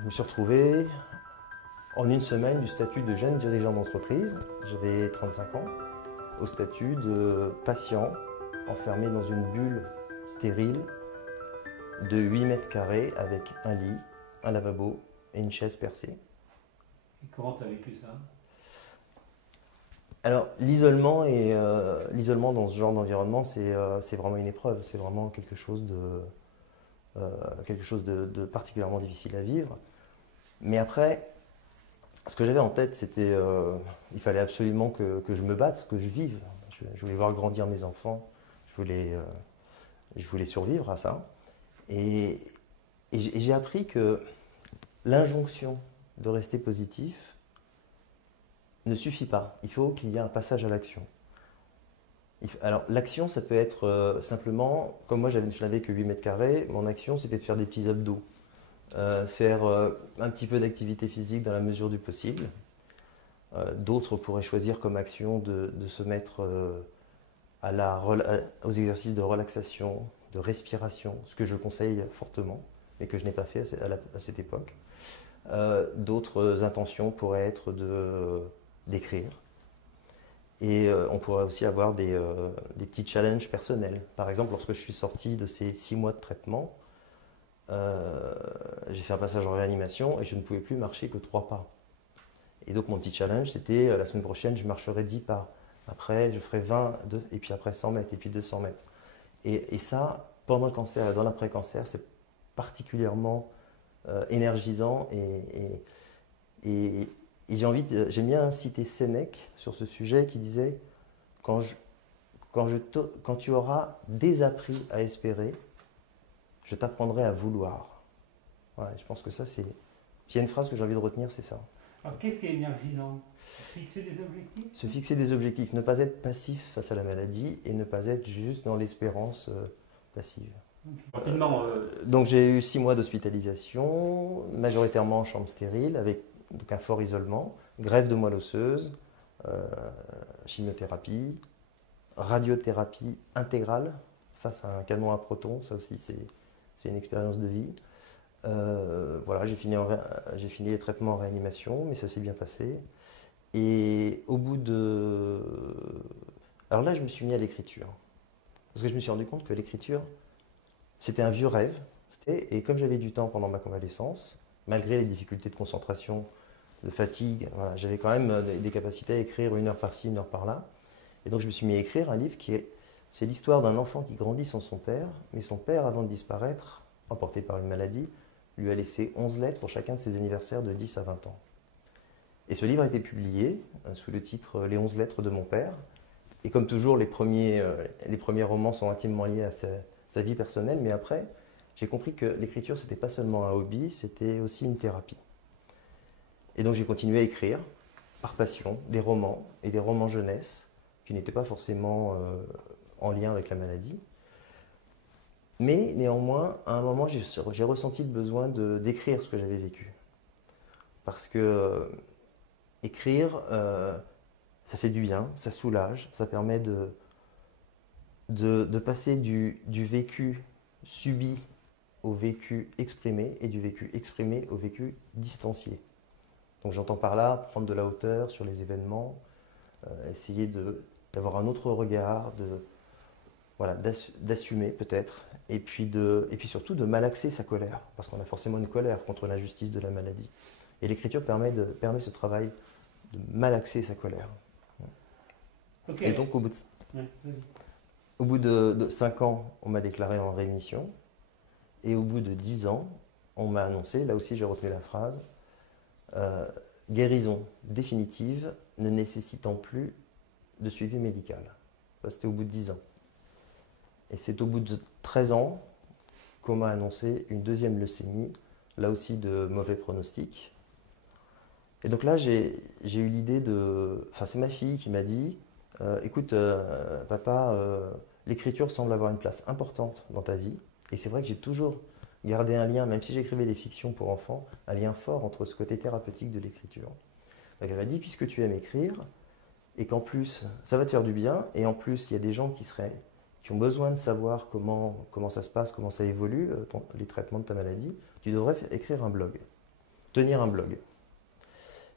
Je me suis retrouvé en une semaine du statut de jeune dirigeant d'entreprise, j'avais 35 ans, au statut de patient enfermé dans une bulle stérile de 8 mètres carrés avec un lit, un lavabo et une chaise percée. Et comment tu as vécu ça? Alors l'isolement dans ce genre d'environnement, c'est vraiment une épreuve, c'est vraiment quelque chose de particulièrement difficile à vivre. Mais après, ce que j'avais en tête, c'était il fallait absolument que je me batte, que je vive. Je voulais voir grandir mes enfants, je voulais survivre à ça. Et j'ai appris que l'injonction de rester positif ne suffit pas. Il faut qu'il y ait un passage à l'action. Alors l'action, ça peut être simplement, comme moi je n'avais que 8 mètres carrés, mon action c'était de faire des petits abdos, faire un petit peu d'activité physique dans la mesure du possible. D'autres pourraient choisir comme action de se mettre aux exercices de relaxation, de respiration, ce que je conseille fortement, mais que je n'ai pas fait à cette époque. D'autres intentions pourraient être d'écrire. Et on pourrait aussi avoir des petits challenges personnels. Par exemple, lorsque je suis sorti de ces 6 mois de traitement, j'ai fait un passage en réanimation et je ne pouvais plus marcher que 3 pas. Et donc mon petit challenge, c'était la semaine prochaine, je marcherai 10 pas. Après, je ferai 20, et puis après 100 mètres, et puis 200 mètres. Et ça, pendant le cancer et dans l'après-cancer, c'est particulièrement énergisant. Et j'aime bien citer Sénèque sur ce sujet qui disait quand tu auras désappris à espérer, je t'apprendrai à vouloir. Voilà, je pense que ça, s'il y a une phrase que j'ai envie de retenir, c'est ça. Alors qu'est-ce qui est énergisant? Fixer des objectifs? Se fixer des objectifs, ne pas être passif face à la maladie et ne pas être juste dans l'espérance passive. Okay. Rapidement. Donc j'ai eu 6 mois d'hospitalisation, majoritairement en chambre stérile, avec donc un fort isolement, greffe de moelle osseuse, chimiothérapie, radiothérapie intégrale face à un canon à protons, ça aussi c'est une expérience de vie. Voilà, j'ai fini les traitements en réanimation, mais ça s'est bien passé. Et au bout de... Alors là, je me suis mis à l'écriture. Parce que je me suis rendu compte que l'écriture, c'était un vieux rêve. Et comme j'avais du temps pendant ma convalescence, malgré les difficultés de concentration, de fatigue, voilà, j'avais quand même des capacités à écrire 1 heure par-ci, 1 heure par-là. Et donc je me suis mis à écrire un livre c'est l'histoire d'un enfant qui grandit sans son père, mais son père, avant de disparaître, emporté par une maladie, lui a laissé 11 lettres pour chacun de ses anniversaires de 10 à 20 ans. Et ce livre a été publié sous le titre Les 11 lettres de mon père. Et comme toujours, les premiers romans sont intimement liés à sa vie personnelle, mais après, j'ai compris que l'écriture, c'était pas seulement un hobby, c'était aussi une thérapie. Et donc j'ai continué à écrire, par passion, des romans et des romans jeunesse, qui n'étaient pas forcément en lien avec la maladie. Mais néanmoins, à un moment, j'ai ressenti le besoin d'écrire ce que j'avais vécu. Parce que écrire, ça fait du bien, ça soulage, ça permet de passer du vécu subi au vécu exprimé et du vécu exprimé au vécu distancié. Donc j'entends par là prendre de la hauteur sur les événements, essayer d'avoir un autre regard, d'assumer peut-être, et puis surtout de malaxer sa colère, parce qu'on a forcément une colère contre l'injustice de la maladie. Et l'écriture permet ce travail de malaxer sa colère. Okay. Et donc au bout de 5 ans, on m'a déclaré en rémission, et au bout de 10 ans, on m'a annoncé, là aussi j'ai retenu la phrase, guérison définitive ne nécessitant plus de suivi médical. Ça, c'était au bout de 10 ans. Et c'est au bout de 13 ans qu'on m'a annoncé une deuxième leucémie, là aussi de mauvais pronostic. Et donc là, j'ai eu l'idée de... Enfin, c'est ma fille qui m'a dit écoute, papa, l'écriture semble avoir une place importante dans ta vie. Et c'est vrai que j'ai toujours gardé un lien, même si j'écrivais des fictions pour enfants, un lien fort entre ce côté thérapeutique de l'écriture. Donc elle m'a dit, puisque tu aimes écrire, et qu'en plus, ça va te faire du bien, et en plus, il y a des gens qui ont besoin de savoir comment ça se passe, comment ça évolue, les traitements de ta maladie, tu devrais écrire un blog. tenir un blog.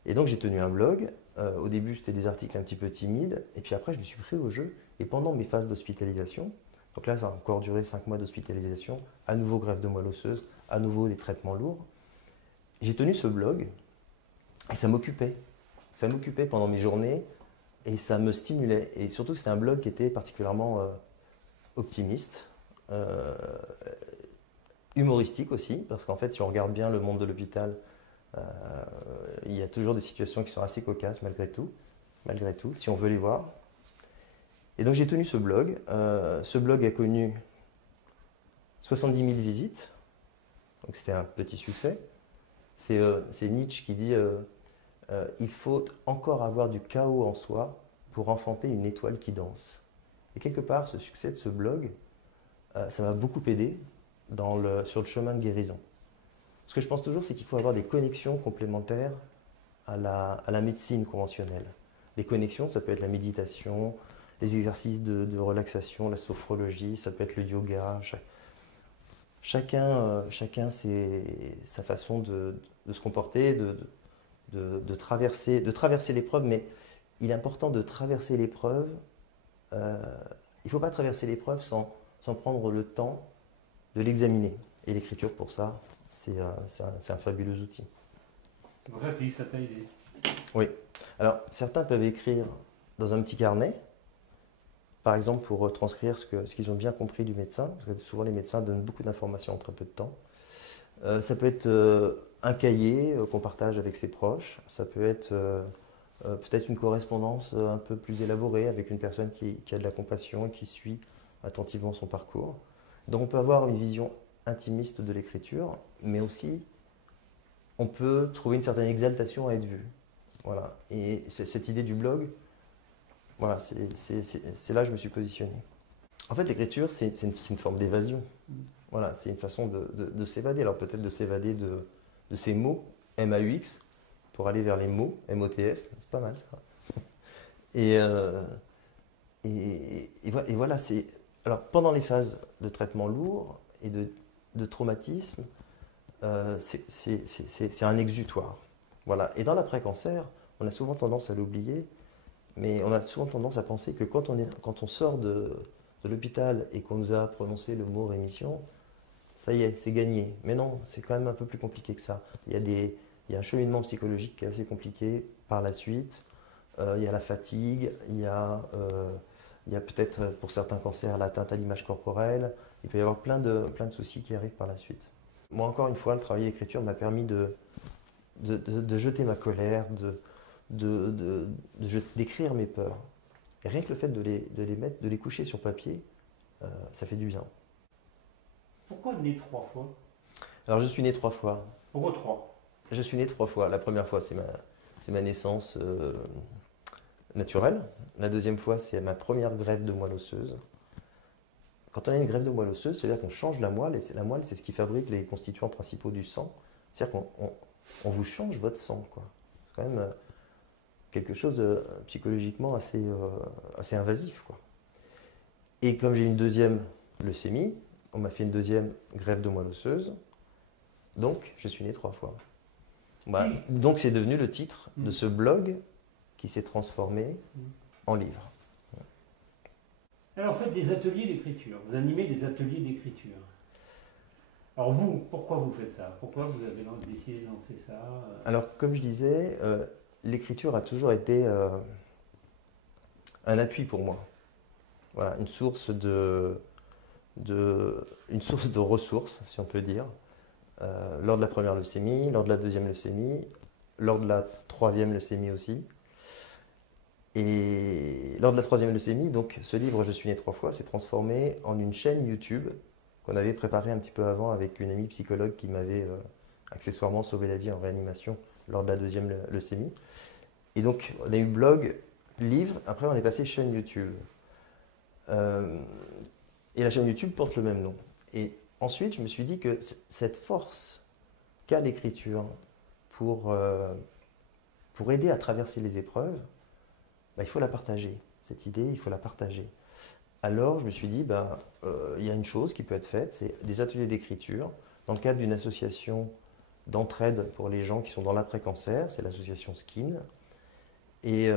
Et donc j'ai tenu un blog. Au début, c'était des articles un petit peu timides. Et puis après, je me suis pris au jeu. Et pendant mes phases d'hospitalisation, donc là, ça a encore duré 5 mois d'hospitalisation, à nouveau greffe de moelle osseuse, à nouveau des traitements lourds. J'ai tenu ce blog et ça m'occupait. Ça m'occupait pendant mes journées et ça me stimulait. Et surtout, c'était un blog qui était particulièrement optimiste, humoristique aussi, parce qu'en fait, si on regarde bien le monde de l'hôpital, il y a toujours des situations qui sont assez cocasses malgré tout, si on veut les voir. Et donc j'ai tenu ce blog. Ce blog a connu 70 000 visites, donc c'était un petit succès. C'est Nietzsche qui dit il faut encore avoir du chaos en soi pour enfanter une étoile qui danse. Et quelque part, ce succès de ce blog, ça m'a beaucoup aidé sur le chemin de guérison. Ce que je pense toujours, c'est qu'il faut avoir des connexions complémentaires à la médecine conventionnelle. Les connexions, ça peut être la méditation, les exercices de relaxation, la sophrologie, ça peut être le yoga. Chacun sa façon de se comporter, de traverser l'épreuve, mais il est important de traverser l'épreuve. Il ne faut pas traverser l'épreuve sans prendre le temps de l'examiner. Et l'écriture, pour ça, c'est un fabuleux outil. Bref, ça t'a aidé. Oui. Alors, certains peuvent écrire dans un petit carnet, par exemple pour transcrire ce qu'ils ont bien compris du médecin, parce que souvent les médecins donnent beaucoup d'informations en très peu de temps. Ça peut être un cahier qu'on partage avec ses proches, ça peut être peut-être une correspondance un peu plus élaborée avec une personne qui a de la compassion et qui suit attentivement son parcours. Donc on peut avoir une vision intimiste de l'écriture, mais aussi on peut trouver une certaine exaltation à être vu. Voilà. Et cette idée du blog, voilà, c'est là que je me suis positionné. En fait, l'écriture, c'est une forme d'évasion. Voilà, c'est une façon de s'évader. Alors peut-être de s'évader de ces mots, M-A-U-X, pour aller vers les mots, M-O-T-S, c'est pas mal ça. Et voilà, alors pendant les phases de traitement lourd et de traumatisme, c'est un exutoire. Voilà. Et dans l'après-cancer, on a souvent tendance à l'oublier, mais on a souvent tendance à penser que quand on sort de l'hôpital et qu'on nous a prononcé le mot rémission, ça y est, c'est gagné. Mais non, c'est quand même un peu plus compliqué que ça. Il y a un cheminement psychologique qui est assez compliqué par la suite. Il y a la fatigue, il y a peut-être pour certains cancers l'atteinte à l'image corporelle. Il peut y avoir plein de soucis qui arrivent par la suite. Moi, encore une fois, le travail d'écriture m'a permis de jeter ma colère, d'écrire mes peurs. Et rien que le fait de les coucher sur papier, ça fait du bien. Pourquoi né 3 fois? Alors, je suis né 3 fois. Pourquoi 3? Je suis né 3 fois. La première fois, c'est ma naissance naturelle. La deuxième fois, c'est ma première greffe de moelle osseuse. Quand on a une greffe de moelle osseuse, c'est-à-dire qu'on change la moelle, et la moelle, c'est ce qui fabrique les constituants principaux du sang. C'est-à-dire qu'on vous change votre sang, quoi. C'est quand même quelque chose de psychologiquement assez invasif, quoi. Et comme j'ai une deuxième leucémie, on m'a fait une deuxième greffe de moelle osseuse, donc je suis né 3 fois. Voilà. Donc c'est devenu le titre de ce blog qui s'est transformé en livre. Alors, faites des ateliers d'écriture. Vous animez des ateliers d'écriture. Alors vous, pourquoi vous faites ça? Pourquoi vous avez décidé de lancer ça? Alors, comme je disais, l'écriture a toujours été un appui pour moi. Voilà, une source de ressources, si on peut dire. Lors de la première leucémie, lors de la deuxième leucémie, lors de la troisième leucémie aussi. Et lors de la troisième leucémie, donc ce livre Je suis né 3 fois s'est transformé en une chaîne YouTube qu'on avait préparée un petit peu avant avec une amie psychologue qui m'avait accessoirement sauvé la vie en réanimation lors de la deuxième leucémie. Et donc on a eu blog, livre, après on est passé chaîne YouTube. Et la chaîne YouTube porte le même nom. Et ensuite je me suis dit que cette force qu'a l'écriture pour aider à traverser les épreuves, il faut la partager. Cette idée, il faut la partager. Alors, je me suis dit, il y a une chose qui peut être faite, c'est des ateliers d'écriture dans le cadre d'une association d'entraide pour les gens qui sont dans l'après-cancer, c'est l'association Skin. Et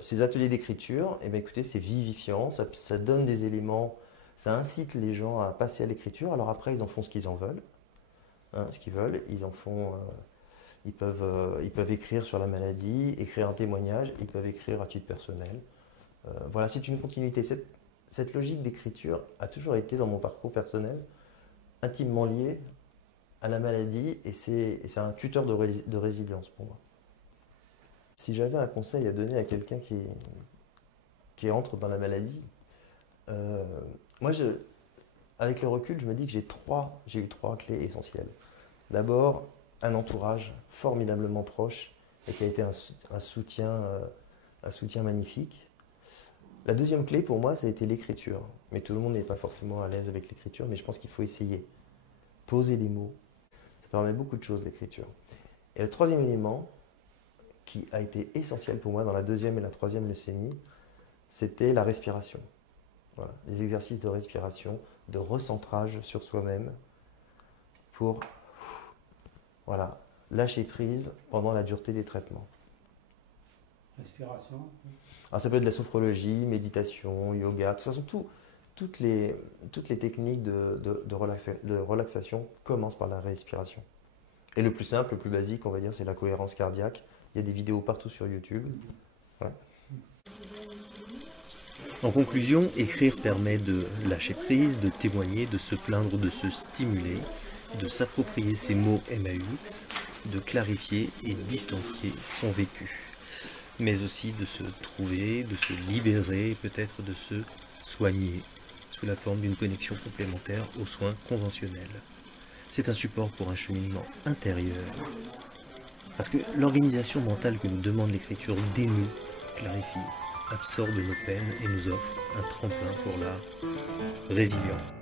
ces ateliers d'écriture, eh bien, écoutez, c'est vivifiant, ça donne des éléments, ça incite les gens à passer à l'écriture. Alors après, ils en font ce qu'ils en veulent, hein, ce qu'ils veulent. Ils en font, ils peuvent écrire sur la maladie, écrire un témoignage, ils peuvent écrire à titre personnel. Voilà, c'est une continuité. Cette logique d'écriture a toujours été dans mon parcours personnel intimement liée à la maladie et c'est un tuteur de résilience pour moi. Si j'avais un conseil à donner à quelqu'un qui entre dans la maladie, moi, avec le recul, je me dis que j'ai eu trois clés essentielles. D'abord, un entourage formidablement proche et qui a été un soutien magnifique. La deuxième clé pour moi, ça a été l'écriture. Mais tout le monde n'est pas forcément à l'aise avec l'écriture, mais je pense qu'il faut essayer. Poser des mots, ça permet beaucoup de choses, l'écriture. Et le troisième élément, qui a été essentiel pour moi dans la deuxième et la troisième leucémie, c'était la respiration. Voilà, des exercices de respiration, de recentrage sur soi-même pour voilà, lâcher prise pendant la dureté des traitements. Respiration. Alors ça peut être de la sophrologie, méditation, yoga, de toute façon toutes les techniques de relaxation commencent par la respiration. Et le plus simple, le plus basique, on va dire, c'est la cohérence cardiaque. Il y a des vidéos partout sur YouTube. Ouais. En conclusion, écrire permet de lâcher prise, de témoigner, de se plaindre, de se stimuler, de s'approprier ses mots MAUX, de clarifier et distancier son vécu, mais aussi de se trouver, de se libérer et peut-être de se soigner sous la forme d'une connexion complémentaire aux soins conventionnels. C'est un support pour un cheminement intérieur, parce que l'organisation mentale que nous demande l'écriture dénoue, clarifie, absorbe nos peines et nous offre un tremplin pour la résilience.